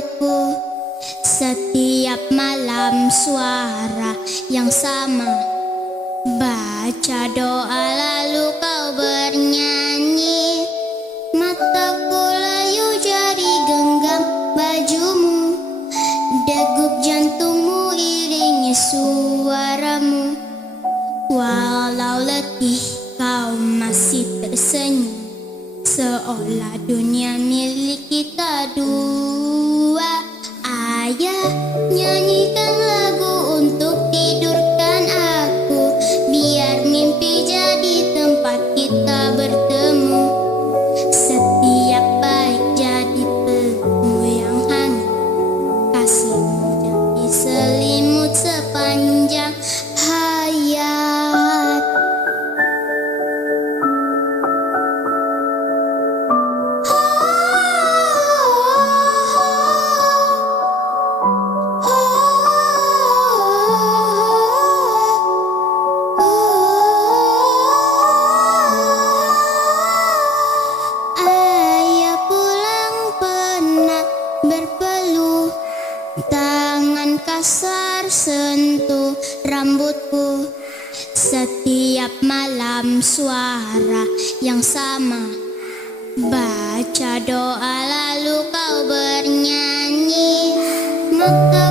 rambutku. Setiap malam suara yang sama, baca doa lalu kau bernyanyi. Mataku layu jadi genggam bajumu, degup jantungmu iringi suaramu. Walau letih kau masih tersenyum, seolah dunia milik kita dua. Ayah, nyanyikan lagu untuk tidurkan aku, biar mimpi jadi tempat kita bertemu. Setiap baik jadi pelukmu yang hangat, kasihmu jadi selimut sepanjang hayat. Ayah pulang penat berpeluh, tangan kasar sentuh rambutku. Setiap malam suara yang sama, baca doa lalu kau bernyanyi. Maka